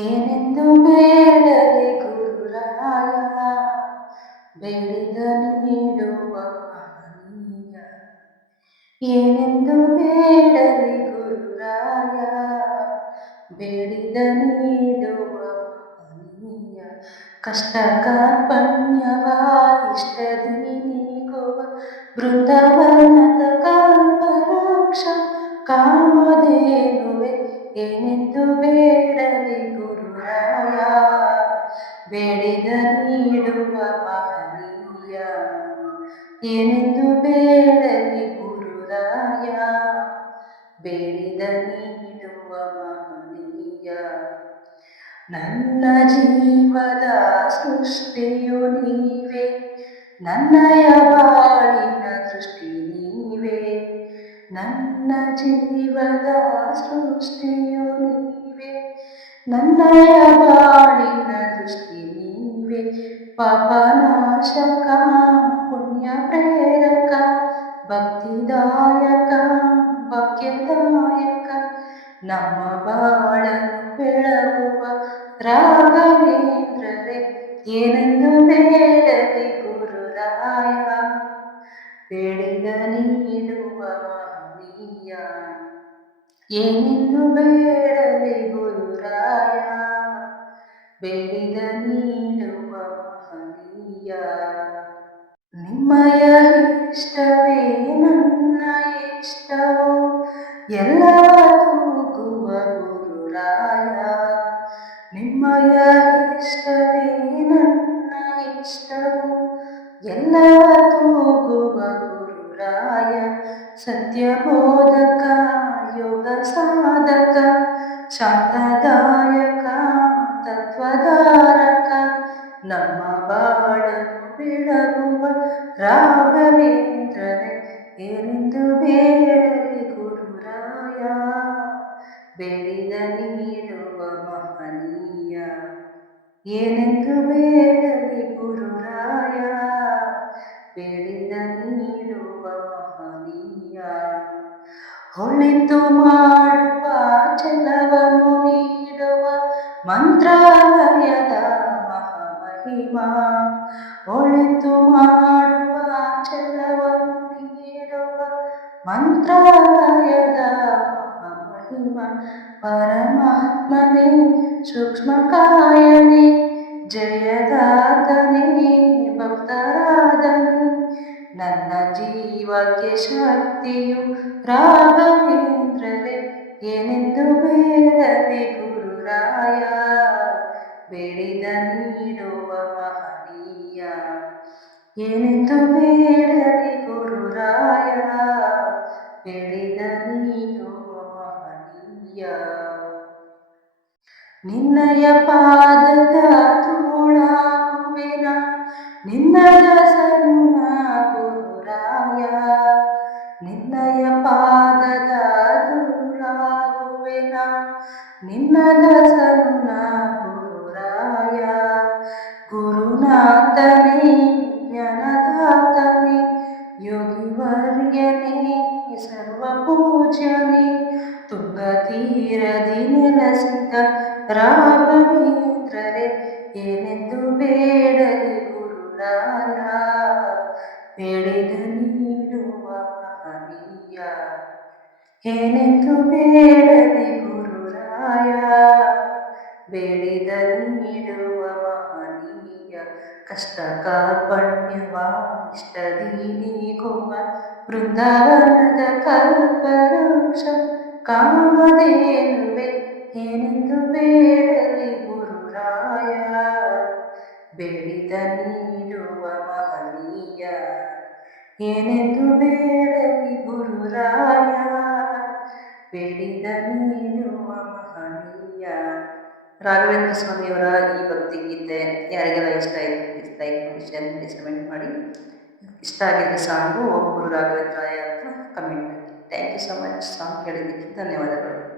ಏನೆಂದು ಬೇಡಲಿ ಗುರುರಾಯ ಬೇಡಿದ ನೀಡುವ ಮಹನೀಯ ಏನೆಂದು ಬೇಡಲಿ ಗುರುರಾಯ ಬೇಡಿದ ನೀಡುವ ಮಹನೀಯ ಕಷ್ಟ ಕಾರ್ಪಣ್ಯವ ಇಷ್ಟದಿ ನೀಗುವ ಬೃಂದಾವನದ ಕಲ್ಪವೃಕ್ಷ ಕಾಮಧೇನುವೆ ಏನೆಂದು ಬೇಡಲಿ ಗುರುರಾಯ, ಬೇಡಿದ ನೀಡುವ ಮಹನೀಯ. ಏನೆಂದು ಬೇಡಲಿ ಗುರುರಾಯ, ಬೇಡಿದ ನೀಡುವ ಮಹನೀಯ. ನನ್ನ ಜೀವದ ಸೃಷ್ಟಿಯು ನೀವೇ ನನ್ನಯ ಬಾಳಿನ ನೀವೇ ನನ್ನ ಜೀವದ ಸೃಷ್ಟಿಯು ನೀವೇ. ನನ್ನ ಬಾಳಿನ ದೃಷ್ಟಿ ನೀವೇ. ಪಾಪನಾಶಕ, ಪುಣ್ಯ ಪ್ರೇರಕ, ಭಕ್ತಿದಾಯಕ ಭಕ್ಯದಾಯಕ ನಮ್ಮ ಬಾಳನ್ನು ಬೆಳಗುವ ರಾಘವೇಂದ್ರರೇ, ಏನೆಂದು ಬೇಡಲಿ ಏನೆಂದು ಬೇಡಲಿ ಗುರುರಾಯ ಬೇಡಿದ ನೀಡುವ ಮಹನೀಯ ನಿಮ್ಮಯ ಇಷ್ಟವೇ ನನ್ನ ಇಷ್ಟವೋ ಎಲ್ಲವ ತೂಗುವ ಗುರುರಾಯ ನಿಮ್ಮಯ ಇಷ್ಟವೇ ನನ್ನ ಇಷ್ಟವೋ ಎಲ್ಲವ ತೂಗುವ ಗುರುರಾಯ ಸತ್ಯಬೋಧಕ ಯೋಗ ಸಾಧಕ ಶಾಂತದಾಯಕ ತತ್ವಧಾರಕ ನಮ್ಮ ಬಾಳನ್ನು ಬೆಳಗುವ ರಾಘವೇಂದ್ರರೇ ಏನೆಂದು ಬೇಡಲಿ ಗುರುರಾಯ ಬೇಡಿದ ನೀಡುವ ಮಹನೀಯ ಏನೆಂದು ಬೇಡಲಿ ಗುರುರಾಯ ಬೇಡಿದ ನೀಡುವ ಮಹನೀಯ ಹೊಳಿತು ಮಾಡುವ ಚಲವನ್ನು ನೀಡುವ ಮಂತ್ರಾಲಯದ ಮಹಾಮಹಿಮಾ. ಒಳಿತು ಮಾಡುವ ಚಲವನ್ನು ನೀಡುವ ಮಂತ್ರಾಲಯದ ಮಹಾಮಹಿಮ. ಪರಮಾತ್ಮನೇ, ಸೂಕ್ಷ್ಮಕಾಯನೇ, ಜಯದಾತನೇ ಭಕ್ತರಾದನೇ ನನ್ನ ಜೀವಕ್ಕೆ ಶಕ್ತಿಯು ರಾಘವೇಂದ್ರರೆ ಏನೆಂದು ಬೇಡದೆ ಗುರುರಾಯ ಬೆಳೆದ ನೀಡುವ ಮಹನೀಯ. ಏನೆಂದು ಬೇಡದೆ ಗುರುರಾಯ ಬೆಳೆದ ನೀಡುವ ಮಹನೀಯ. ನಿನ್ನಯ ಪಾದದ ತೋಳಾಗುವೆನ ನಿನ್ನ ನಿನ್ನಯ ಪಾದದ ದೂರಾಗುವೆನ ನಿನ್ನ ದಸರುಣ ಗುರುರಾಯ. ಗುರುನಾಥನೇ, ಜ್ಞಾನದಾತನೇ, ಯೋಗಿವರ್ಯನೇ ಸರ್ವಪೂಜನೆ ತುಂಗತೀರದಿ ನೆಲೆಸಿದ ರಾಘವೇಂದ್ರರೆ, ಏನೆಂದು ಬೇಡಲಿ ಗುರುರಾಯ? ಬೇಡಿದ ನೀಡುವ ಮಹನೀಯ ಏನೆಂದು ಬೇಡಲಿ ಗುರುರಾಯ, ಬೇಡಿದ ನೀಡುವ ಮಹನೀಯ ಕಷ್ಟ ಕಾರ್ಪಣ್ಯವ ಇಷ್ಟದಿ ನೀಗುವ ಬೃಂದಾವನದ ಕಲ್ಪವೃಕ್ಷ, ಕಾಮಧೇನುವೆ ಏನೆಂದು ಬೇಡಲಿ ಗುರುರಾಯ, ಬೇಡಿದ ನೀಡುವ ಮಹನೀಯ ಏನೆಂದು ಬೇಡಲಿ ಗುರುರಾಯ. ಬೇಡಿದ ನೀಡುವ ಮಹನೀಯ ರಾಘವೇಂದ್ರ ಸ್ವಾಮಿಯವರ ಈ ಭಕ್ತಿ ಗೀತೆ ಯಾರಿಗೆಲ್ಲ ಇಷ್ಟ ಆಯಿತು, ಇಷ್ಟ ಆಯ್ತು ಶೇರ್ ಮಾಡಿ ಕಮೆಂಟ್ ಮಾಡಿ. ಇಷ್ಟ ಆಗಿದ್ದ ಸಾಂಗು ಒಬ್ಬರು ರಾಘವೇಂದ್ರಾಯ ಅಂತ ಕಮೆಂಟ್ ಮಾಡಿ. Thank you so much song ಕೇಳಿದ್ದಕ್ಕೆ ಧನ್ಯವಾದಗಳು.